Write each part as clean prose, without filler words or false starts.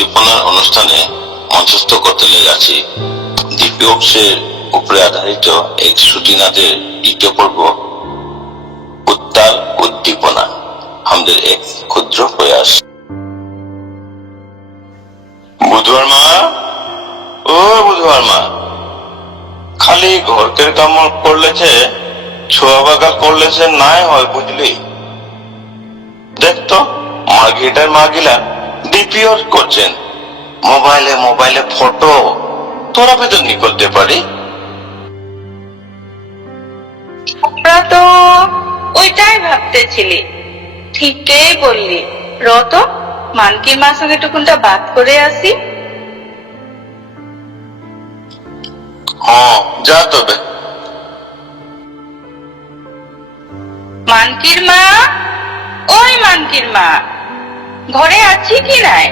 উদ্দীপনার অনুষ্ঠানে মঞ্চস্থ করতে লেগেছি ডিপিওপসের উপরে আধারিত এক শ্রুতিনাদের দ্বিতীয় পর্ব উত্তাল উদ্দীপনা আমাদের এক ক্ষুদ্র প্রয়াস। বুধবার মা, ও বুধবার মা, খালি ঘরকের কাম করলেছে, ছোয়া বাগা করলেছে নাই হয় বুঝলি। দেখতো মার্গেটার মা গিলা ডিপিওর করছেন, মোবাইলে মোবাইলে ফটো, তোরা ভেতর নি করতে পারি। আমরা তো ওইটাই ভাবতেছিলি, ঠিকই বললি। রত মানকির মার সঙ্গে টুকুনটা বাদ করে আসি। হ্যাঁ যা তবে। মানকির মা, ওই মানকির মা, ঘরে আছি কি নাই?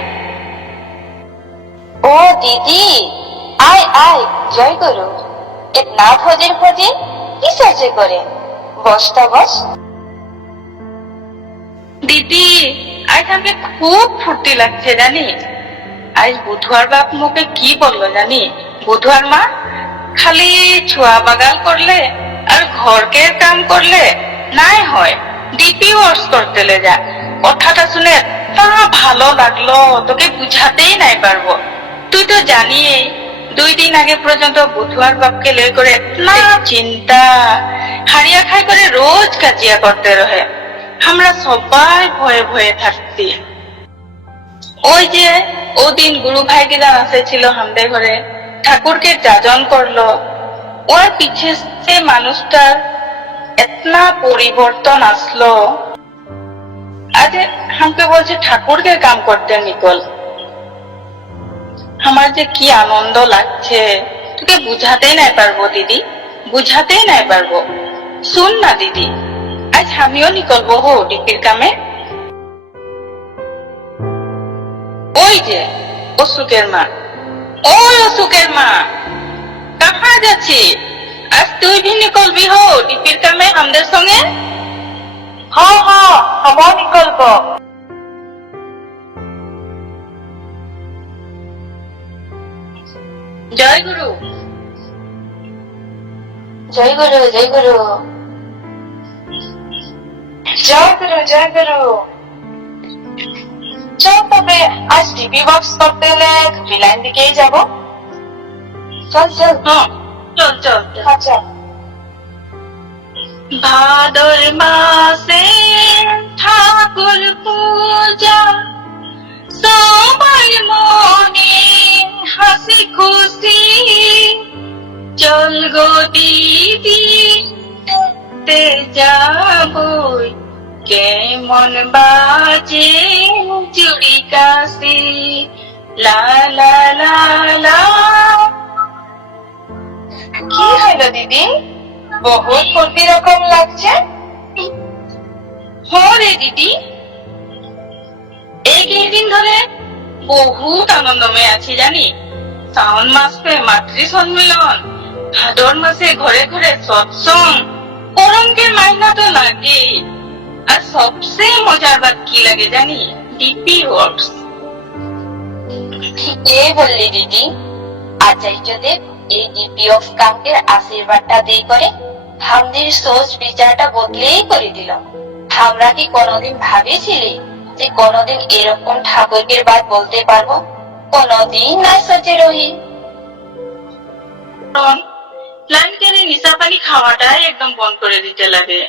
ও দিদি, আয় আয়, জয় গুরু। এ না ভোজের ভোজে কি সাজে করে, বসটা বস। দিদি, আজ আমাকে খুব ফুর্তি লাগছে জানিস। আজ বুধবার বাপ মুখে কি বললো জানি, বুধবার মা খালি ছোয়া বাগাল করলে আর ঘরকের কাম করলে নাই হয়, ডিপি ওয়ার্স করতে লে যা। কথাটা শুনে তা ভালো লাগলো, তোকে বুঝাতেই নাই পারবো। তুই তো জানিস 2 দিন আগে পর্যন্ত বুধবার বাপকে লে করে না চিন্তা, হারিয়া খাই করে রোজ কাজিয়া করতে রহে। আমরা সবাই ভয়ে ভয়ে থাকছি। ওই যে ওদিন গুরু ভাই গিলা আসেছিল আমাদের ঘরে, ঠাকুরকে যাজন করলো, ওর পিছে সে মানুষটার এতনা পরিবর্তন আসলো। আজ আমাকে বলছে ঠাকুরকে কাম করতে নিকল। আমার যে কি আনন্দ লাগছে, তোকে বুঝাতেই নাই পারবো দিদি, বুঝাতেই নাই পারবো। শুন না দিদি, আজ আমিও নিকলবো হো ডিপির কামে। ওই যে অসুখের মা, ওই অসুখের মা, কাহা যাচ্ছি? আজ তুই ভি নিকলবি হো ডিপির কামে আমাদের সঙ্গে? হ্যাঁ হ্যাঁ, আমরাও নিকল্প। জয় গুরু। জয় গুরু, জয় গুরু, জয় গুরু, জয় গুরু। চল তবে আজ ডিপি বক্স করতে হলে ভিলাইন দিকেই যাব। চল চল। হ্যাঁ চল চল চল। আচ্ছা। ভাদর মাসে ঠাকুর পূজা, সবাই মনে হাসি খুশি। চল গো দিদি দেখতে যাবই, কেমন বাজে চুড়ি কাশি। লা লা লা লা। কি হলো দিদি, বহুত ফুর্তি রকম লাগছে। হরে দিদি, এই কিছুদিন ধরে বহুত আনন্দময় আছি জানি। শ্রাবণ মাসে মাতৃ সম্মিলন, ভাদর মাসে ঘরে ঘরে সৎসঙ্গ, করঙ্কের মাইনা তো লাগে। আর সবচেয়ে মজার বাত কি লাগে জানি, ডিপি ওয়ার্কস। ঠিকই বললি দিদি। আচার্যদেব এই ডিপি অফ কাঙ্কের আশীর্বাদটা দিয়ে করে আমাদের সোচ বিচারটা বদলেই করে দিল। আমরা কি কোনোদিন ভাবেছিলি যে কোনোদিন এরকম ঠাকুরকে বাদ বলতে পারবো? কোনোদিন না সোচে রহি। প্ল্যান করে নিশা পানি খাওয়াটাই একদম বন্ধ করে দিতে লাগে।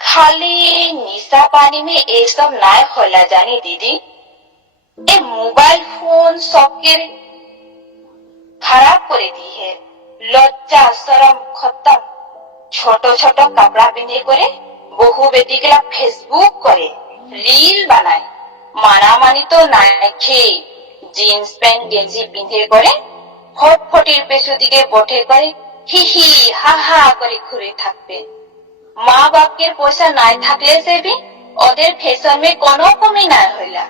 खाली निशा पानी में ये सब नाय होला जानी दीदी। ये मोबाइल फोन सबके खराब করে दी है। লজ্জা শরম খতম। ছোট ছোট কাপড়া পিন্ধে করে বহু বেটিগুলা ফেসবুক করে, রিল বানায়। মানামানি তো নাই খেয়ে জিন্স প্যান্ট গেঞ্জি পিন্ধে করে ফটফটির পেছু দিকে বটে করে হি হি হা হা করে ঘুরে থাকবে। মা বাপের পয়সা নাই থাকলে সে भी ওদের ফ্যাশন में কোনো কমি না হইলা।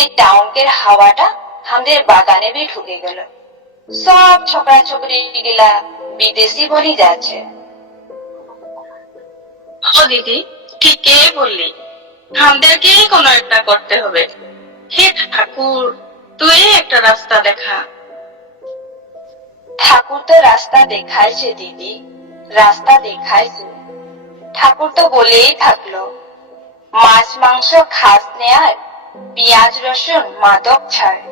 এই টাউনকের হাওয়াটা আমাদের বাগানে भी ঢুকে গেল। সব ছোকরা ছোকরি গিলা বিদেশি বনি যাচ্ছে। ও দিদি, ঠিকই বললি, আমাদেরকেই কোনো একটা করতে হবে। হে ঠাকুর, তুই একটা রাস্তা দেখা। ঠাকুর তো রাস্তা দেখাইছে দিদি, রাস্তা দেখাইছে। ঠাকুর তো বলেই থাকলো, মাছ মাংস খাস নে আর পেঁয়াজ রসুন মাদক ছাড়।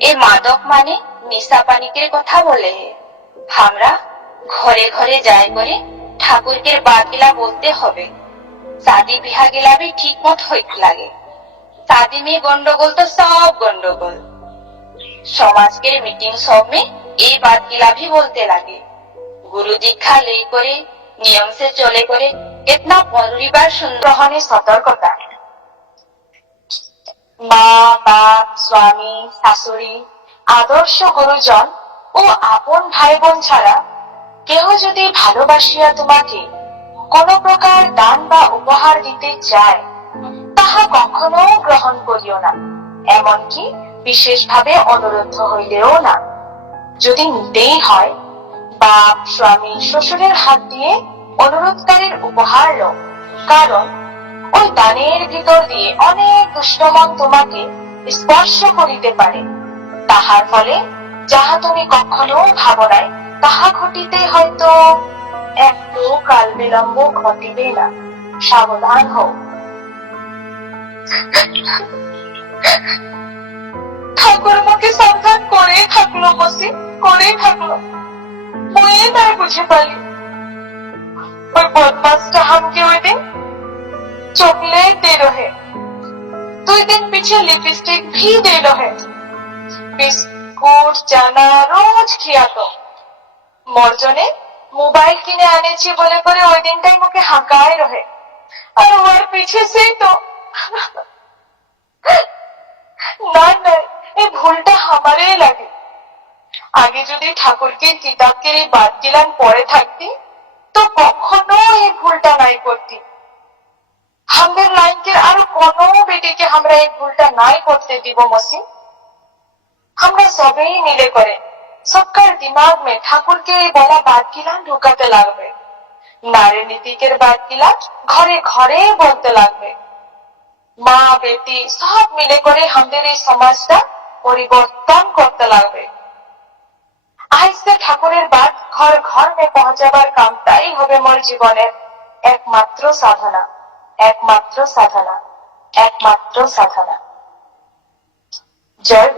এই মাদক মানে নেশা পানিকের কথা বলে। আমরা ঘরে ঘরে যাই করে ঠাকুরকে বাদ গিলা বলতে হবে। শাদি বিহা গিলা भी ঠিক মত হইতে লাগে। शादी में गंडगोल तो सब गंडगोल। समाज के मीटिंग सब में ये बात गिला भी बोलते लगे। गुरु दीक्षा ले करे नियम से चले करे कितना परिवार सुंदर होने सतर्कता। মা বাপ স্বামী শাশুড়ি আদর্শ গুরুজন ও আপন ভাই বোন ছাড়া কেউ যদি ভালোবাসিয়া তোমাকে কোন প্রকার দান বা উপহার দিতে চায়, তাহা কখনো গ্রহণ করিও না, এমনকি বিশেষভাবে অনুরোধ হইলেও না। যদি নিতেই হয়, বাপ স্বামী শ্বশুরের হাত দিয়ে অনুরোধকারীর উপহার লো, কারণ ওই দানের ভিতর দিয়ে অনেক দুষ্টমন তোমাকে স্পর্শ করিতে পারে। তাহার ফলে যাহা তুমি কখনো ভাবো নাই, তাহা ঘটিতে হয়তো একটু কাল বিলম্ব ঘটিবে না। সাবধান হও। ঠাকুর আমাকে সাবধান করেই থাকলো, মসি করেই থাকলো। মুই নাই বুঝে পারি ওই বদমাসটা আমাকে ওই দিন चॉकलेट दे रहे, 2 दिन पीछे लिपस्टिक भी दे रहे, बिस्कुट चाना रोज खिया तो मोर जने मोबाइल किने आनेছি বলে করে ওই দিনটাই মুখে হাঁকায় রহে। আর ওর পিছে সেই তো না না, এই ভুলটা আমারই লাগে। আগে যদি ঠাকুরকে কিতাবকে এই বাদ গিলান পড়ে থাকতি, তো কখনো এই ভুলটা নাই করতি। আমাদের লাইনকে আরো কোনো বেটিকে আমরা এই ভুলটা নাই করতে দিব মসি। আমরা সবেই মিলে করে সবকার দিমাগ में ঠাকুর के বলা বাদ গিলা ঢুকাতে লাগবে। নারী নীতিকের বাদ গিলা ঘরে ঘরে বলতে লাগবে। মা বেটি সব মিলে করে আমাদের এই সমাজটা পরিবর্তন করতে লাগবে। আজ से ঠাকুরের বাদ ঘর ঘর में পৌঁছাবার কামটাই হবে মোর জীবনের একমাত্র সাধনা, একমাত্র সাধনা, একমাত্র সাধনা। জয়